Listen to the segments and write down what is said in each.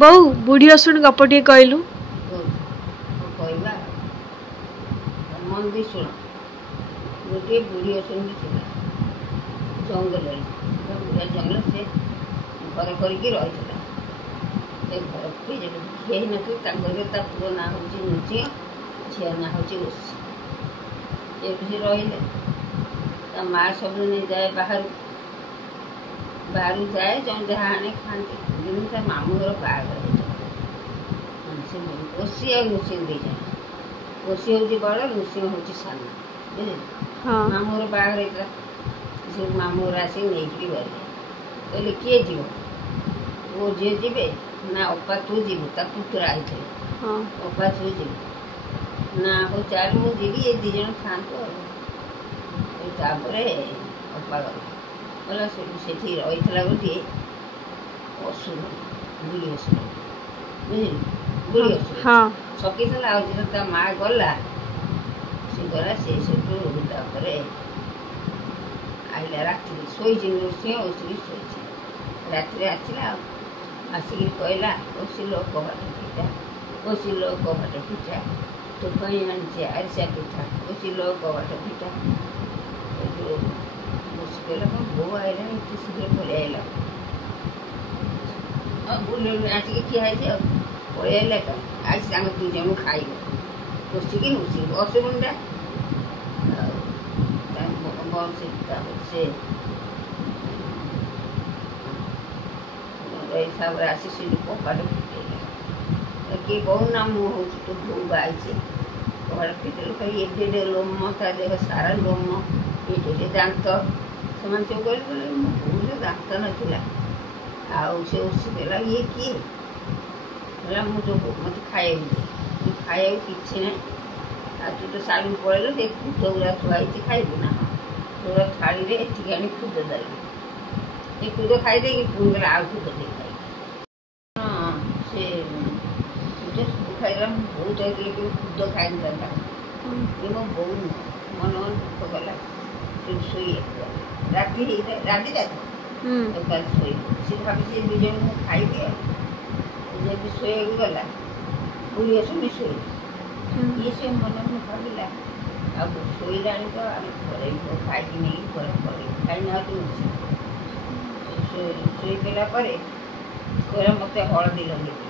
ବୋଉ ବୁଢ଼ୀ ଅସୁଣି ଗପ ଟିକେ କହିଲୁ। କହିବା ମନ୍ଦି ଶୁଣ। ଗୋଟିଏ ବୁଢ଼ୀ ଅସୁଣି ଥିଲା ଜଙ୍ଗଲରେ। ବୁଢ଼ା ଜଙ୍ଗଲ ସେ ଘର କରିକି ରହିଥିଲା। ସେ ଘର କେହି ନଥିଲେ। ତାଙ୍କର ତା ପୁଅ ନାଁ ହେଉଛି ନୃସିଂହ, ଝିଅ ନାଁ ହେଉଛି ଓଷି। ଏଠି ରହିଲେ। ତା ମା ସବୁଦିନ ଯାଏ ବାହାରୁ ଯାଏ, ଜଣେ ଯାହା ଆଣେ ଖାଆନ୍ତି। ଦିନ ତା ମାମୁଁ ଘର ବାହାଘର ହେଇଥିଲା। ସେ ଓଷି ଆଉ ନୃସିଂହ ଦୁଇ ଜଣ। ଓଷି ହେଉଛି ବଡ଼, ନୃସିଂହ ହେଉଛି ସାନ। ବୁଝିଲେ? ମାମୁଁ ଘର ବାହାଘର ହେଇଥିଲା। ସେ ମାମୁଁ ଘର ଆସିକି ନେଇକିରି ଗଲେ। କହିଲେ କିଏ ଯିବ? ପୁଅ ଝିଅ ଯିବେ ନା ଅପା ତୁ ଯିବୁ? ତା ପୁତୁରା ହେଇଥିଲେ। ଅପା ତୁ ଯିବୁ ନା? ହଉ ଚାଲ ମୁଁ ଯିବି, ଏ ଦୁଇ ଜଣ ଥାଆନ୍ତୁ ଆଉ। ତାପରେ ଅପା ଗଲା ସେଠି ରହିଥିଲା ଗୋଟିଏ ଅସୁର, ବୁଢ଼ୀ ଅସୁର। ବୁଝିଲି? ବୁଢ଼ୀ ଅସୁର ଥକିଥିଲା। ଆଉ ଯେତେବେଳେ ତା ମା ଗଲା, ସେ ସେଠୁ ତାପରେ ଆଇଲା ରାତିରେ। ଶୋଇଛି ନୃସିଂହ, ଓଷି ଶୋଇଛି। ରାତିରେ ଆସିଲା, ଆଉ ଆସିକିରି କହିଲା ଓଷି ଲୋ କବାଟ ଫିଟା, ଓଷି ଲୋ କବାଟ ଫିଟା, ତୋ ପାଇଁ ଆଣିଛି ଆରିସା ପିଠା, ଓଷି ଲୋ କବାଟ ଫିଟା। ଓଷି କହିଲା କ'ଣ ବୋଉ ଆଇଲାଣି, ଏତେ ଶୀଘ୍ର ପଳେଇ ଆଇଲା। ଆସିକି ଠିଆ ହେଇଛି ଆଉ ପଳେଇ ଆଇଲା କାଲି। ଆସି ତାଙ୍କ ଦୁଇ ଜଣଙ୍କୁ ଖାଇବ। ଓଷିକି ନୃସିଂହ ଅସୁରୁଣୀଟା ଆଉ ସେ ହିସାବରେ ଆସି ସେଠି କବାଟ ଫିଟେଇଲା। କିଏ ବୋଉ ନା ମୁଁ ହେଉଛି ତୋ ବୋଉ ବାଇଛି। କବାଟ ଫିଟେଇଲୁ। ଖାଲି ଏଡ଼େ ଏଡ଼େ ଲୋମ, ତା ଦେହ ସାରା ଲୋମ, ଏଡ଼େ ଦାନ୍ତ। ସେମାନେ ସବୁ କହିଲେ ମୋ ବୋଉର ଦାନ୍ତ ନଥିଲା। ଆଉ ସେ ଓଷି ଦେଲା ଇଏ କିଏ? କହିଲା ମୁଁ ତୋ ବୋଉ, ମୋତେ ଖାଇବାକୁ ଦେ। ମୁଁ ଖାଇବାକୁ କିଛି ନାହିଁ। ଆଉ ତୁ ତ ଶାଳକୁ ପଳେଇଲୁ, ସେ ଖୁଦ ଗୁଡ଼ା ଥୁଆ ହେଇଛି, ଖାଇବୁ ନା? ତୋର ଥାଳିରେ ଏଠିକି ଆଣି ଖୁଦ ଦେଲା। ଏ ଖୁଦ ଖାଇଦେଇକି ପୁଣି ଦେଲା ଆଉ ଖୁଦ ଦେଇ ଖାଇ। ସେ ଖୁଦ ସବୁ ଖାଇଲା। ମୁଁ ବୋଉ ଚାହିଁଥିଲେ କେବେ ଖୁଦ ଖାଇନଥାନ୍ତା। ଏ ମୋ ବୋଉ ନୁହଁ। ମନ ଦୁଃଖ କଲା। ସେଠି ଶୋଇବାକୁ ଗଲା। ରାତି ହେଇଥାଏ, ରାତିଟା ଏକାଳେ ଶୋଇବ। ସେ ଭାବିଛି ଏ ଦୁଇ ଜଣଙ୍କୁ ମୁଁ ଖାଇବି ଆଉ। ଯେମିତି ଶୋଇବାକୁ ଗଲା, ବୁଢ଼ୀ ଅସୁଣି ଶୋଇଲା। ଇଏ ସେ ମନେ ମନେ ଭାବିଲା ଆଉ ଶୋଇଲାଣି ତ ଆମେ ପଳେଇବୁ, ଖାଇକି ନେଇକି ଘରେ ପଳେଇବୁ। ଖାଇନାହାନ୍ତି ନୃସିଂହ। ଶୋଇପଡ଼ିଲା ପରେ କହିଲା ମୋତେ ହଳଦୀ ଲଗେଇ ଦେ,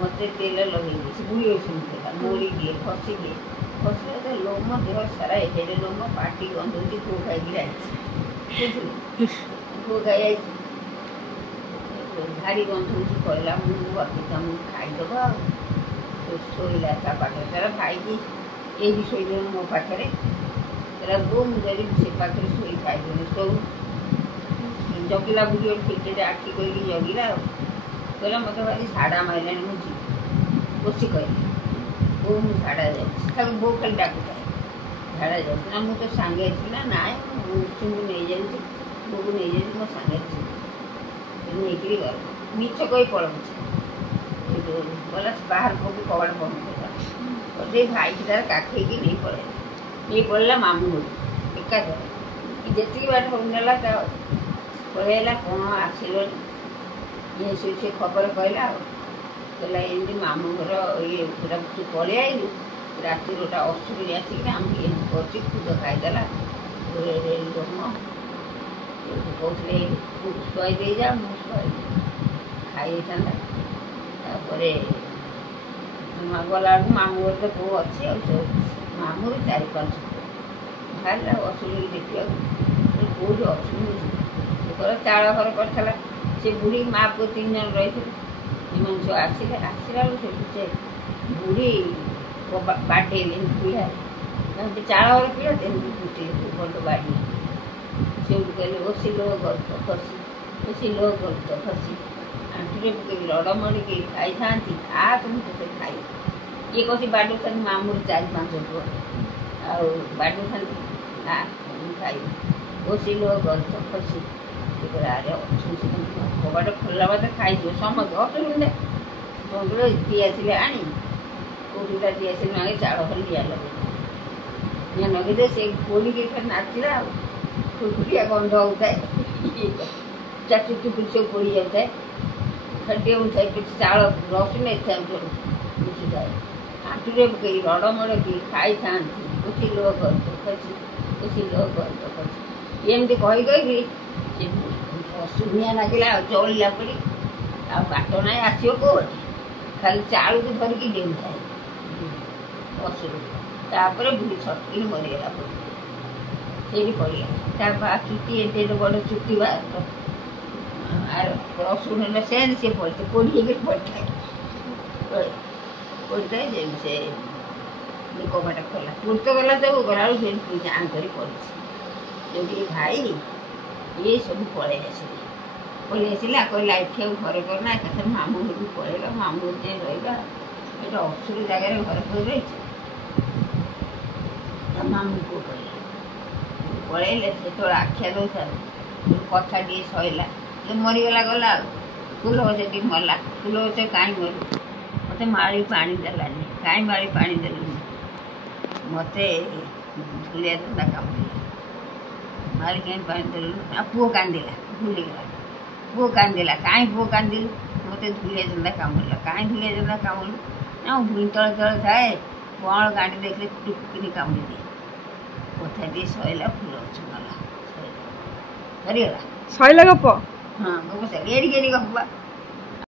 ମୋତେ ତେଲ ଲଗେଇ ଦେ। ସେ ବୁଢ଼ୀ ଅସୁଣି ଥିଲା। ମୋଳି ଦିଏ, ଘଷି ଦିଏ। ଘଷିଲେ ତା ଲୋମ ଦେହ ସାରା ଏଡ଼େ ଲୋମ, ପାଟି ଗନ୍ଧଉଛି। ପୁଅ ଖାଇକିରି ଆସିଛି। ବୁଝିଲେ? ପୁଅ ଖାଇ ଆସିଛି, ଭାରି ଗନ୍ଧଉଛି। କହିଲା ମୁଁ ଗଲି ତମକୁ ଖାଇଦେବ ଆଉ। ଶୋଇଲା ତା ପାଖରେ। ତାର ଭାଇକି ଏଇଠି ଶୋଇଲୁଣି ମୋ ପାଖରେ। କହିଲା ବୋଉ ମୁଁ ଯଦି ସେ ପାଖରେ ଶୋଇ ଖାଇଲୁଣି, ଶୋଉ। ଜଗିଲା ବୁଢ଼ୀ ଟିକେଟେ ଆଖି କରିକି ଜଗିଲା ଆଉ। କହିଲା ମୋତେ ଭାରି ଝାଡ଼ା ମାରିଲାଣି, ମୁଁ ଯିବି। ଓଷି କହିଲା ବୋଉ ମୁଁ ଝାଡ଼ା ଯାଉଛି। ତାକୁ ବୋଉ ଖାଲି ଡାକୁଥାଏ। ଝାଡ଼ା ଯାଉଛି ନା? ମୁଁ ତ ସାଙ୍ଗେ ଅଛି ନା? ନାଇଁ ମୁଁ ନୃସିଂହକୁ ନେଇଯାଉଛି, ବୋଉକୁ ନେଇଯାଉଛି, ମୋ ସାଙ୍ଗରେ ଯିବି। ନେଇକିରି ଗଲା। ମିଛ କହି ପଳଉଛି। ଗଲା ବାହାର ପଟୁ କବାଟ ବନ୍ଦ କଲା। ସେଇ ଭାଇକି ତାର କାଖେଇକି ନେଇ ପଳେଇଲା। ନେଇ ପଳେଇଲା ମାମୁଁ ଘରକୁ ଏକାଥରେ। ଯେତିକି ବାଟ ନେଲା ତା ପଳେଇଲା। କ'ଣ ଆସିଲନି? ଇଏ ସେ ଖବର କହିଲା ଆଉ। କହିଲା ଏମିତି ମାମୁଁ ଘର ଇଏ ପୁରା ତୁ ପଳେଇ ଆଇଲୁ। ରାତିରେ ଗୋଟା ଅସୁରୁଣୀ ଆସିକିରି ଆମକୁ ଏମିତି କରୁଛି, ଖୁଦ ଖାଇଦେଲା। ଲୋମ କହୁଥିଲେ ତୁ ଶୁଆଇ ଦେଇଯା, ମୁଁ ଶୁଆଇଲି ଖାଇ ହେଇଥାନ୍ତା। ତାପରେ ଗଲାବେଳକୁ ମାମୁଁ ଘର ତ ବୋଉ ଅଛି ଆଉ। ସେ ମାମୁଁର 4-5 ପୁଅ ବାହାରିଲା ଅସୁରୁଣୀକି ଦେଖିବାକୁ। କେଉଁଠି ଅସୁରୁଣୀ ଯିବ? ସେତେବେଳେ ଚାଳ ଘର କରିଥିଲା। ସେ ବୁଢ଼ୀ ମା ପୁଅ 3 ଜଣ ରହିଥିଲେ। ଏମାନେ ସବୁ ଆସିଲା ବେଳକୁ ସେଠି ସେ ବୁଢ଼ୀ ବାଡ଼େଇଲେ ପିଢ଼ାରେ। ଯେମିତି ଚାଳ ଘର ପିଢ଼ା ସେମିତି କୁଟିଲେ ବଡ଼ ବାଡ଼ି। ସେଉଠୁ କହିଲେ ଓଷି ଲୋ ଗର୍ଦ୍ଧ ଖସି, ଓଷି ଲୋ ଗର୍ଦ୍ଧ ଖସି, ଆଣ୍ଠୁରେ ପକେଇକି ରଡ଼ ମଡ଼ିକି ଖାଇଥାନ୍ତି, ଆ ମୁଁ ତୋତେ ଖାଇବି। ଇଏ କହୁଛି ବାଡ଼ୁଥାନ୍ତି। ମାମୁଁର 4-5 ପୁଅ ଆଉ ବାଡ଼ୁଥାନ୍ତି, ନା ମୁଁ ଖାଇବି। ଓଷି ଲୋ ଗର୍ଦ୍ଧ ଖସି। ଆରେ ଅଛନ୍ତି କବାଟ ଖୋଲିଲା ବାଟେ ଖାଇଯିବ ସମସ୍ତେ। ଅସୁରୁଣୀଟା ଦିଆସିଲି ଆଣି କୋଉଠିଟା ଦିଆସିଲି ଆଣି ଚାଳ ଘରେ ନିଆଁ ଲଗେଇଦେଲେ। ନିଆଁ ଲଗେଇଦେଲେ ସେ ପୋଡ଼ିକି ଖାଲି ନାଚିଲା ଆଉ। ଖୁଡ଼ଖୁଡ଼ିଆ ଗନ୍ଧ ହେଉଥାଏ। ଚୁଟି ସବୁ ପୋଡ଼ି ଯାଉଥାଏ। ଡେଉଁ ଥାଏ କିଛି ଚାଳ ରସୁଣ ଏତେ ମିଶି ଥାଏ ଆଣ୍ଠୁରେ ପକେଇ ରଡ଼ ମଡ଼କି ଖାଇଥାନ୍ତି କିଛି ଲୋକ କିଛି ଲୋକ ଏମିତି କହି କହିକି ସେ ଅସୁନିଆ ଲାଗିଲା ଆଉ ଚଳିଲା ପଡ଼ି ଆଉ ବାଟ ନାହିଁ ଆସିବ କୋଉଠି ଖାଲି ଚାଳକୁ ଧରିକି ଡେଉଁଥାଏ ଅସୁର ତାପରେ ବୁଢ଼ୀ ଛଟକିନି ମରିଗଲା ପଡ଼ି ସେଇଠି ପଡ଼ିଗଲା ତା ଚୁଟି ଏତେ ବଡ଼ ଚୁଟି ବାହାର আর রসুনের সেন সে পড়ছে পড়িয়ে গিয়ে পড়িଥାଏ ଯେ ସେ କବାଟ ଖୋଲା ପୁର୍ତ ଗଲା ସବୁ ଗଲାବେଳକୁ ସେ ଜାଁ କରି ପଡ଼ିଛି ଯେଉଁଠି ଭାଇ ଇଏ ସବୁ ପଳେଇ ଆସିଲା କହିଲା ଏଠି ଆଉ ଘର କରନା ଏକାଥରେ ମାମୁଁ ଘରକୁ ପଳେଇଲା ମାମୁଁ ଘର ଯାଇ ରହିବା ଏଟା ଅସୁର ଜାଗାରେ ଘର କରି ରହିଛି ତା ମାମୁଁକୁ କହିଲା ପଳେଇଲେ ସେତେବେଳେ ଆଖ୍ୟା ଦେଉଥାନ୍ତି କଥା ଟିକେ ସଇଲା ଯେ ମରିଗଲା ଗଲା ଆଉ ଫୁଲ ଗଛ ଟିକେ ମଲା ଫୁଲ ଗଛ କାହିଁ ମରୁ ମୋତେ ମାଳି ପାଣି ଦେଲାନି କାହିଁ ମାଳି ପାଣି ଦେଲୁନି ମୋତେ ଧୂଳିଆ ଜନ୍ଦା କାମୁଡ଼ିଲା ମାଳି କାହିଁ ପାଣି ଦେଲୁନି ଆଉ ପୁଅ କାନ୍ଦିଲା ଭୁଲିଗଲା ପୁଅ କାନ୍ଦିଲା କାହିଁ ପୁଅ କାନ୍ଦିଲୁ ମୋତେ ଧୂଳିଆ ଜନ୍ଦା କାମୁଡ଼ିଲା କାହିଁ ଧୂଳିଆ ଜନ୍ଦା କାମୁଡ଼ିଲୁ ନା ମୁଁ ଭୁଇଁ ତଳେ ତଳେ ଥାଏ କଣ ଗାଣ୍ଡି ଦେଖିଲେ ଟୁକିନି କାମୁଡ଼ି ଦିଏ କଥା ଟିକେ ସଇଲା ଫୁଲ ଗଛ ମଲା ସରିଗଲା ସଇଲା ଗପ ହଁ ଗପ ସରିଲା ଏଡ଼ିକି ଗପ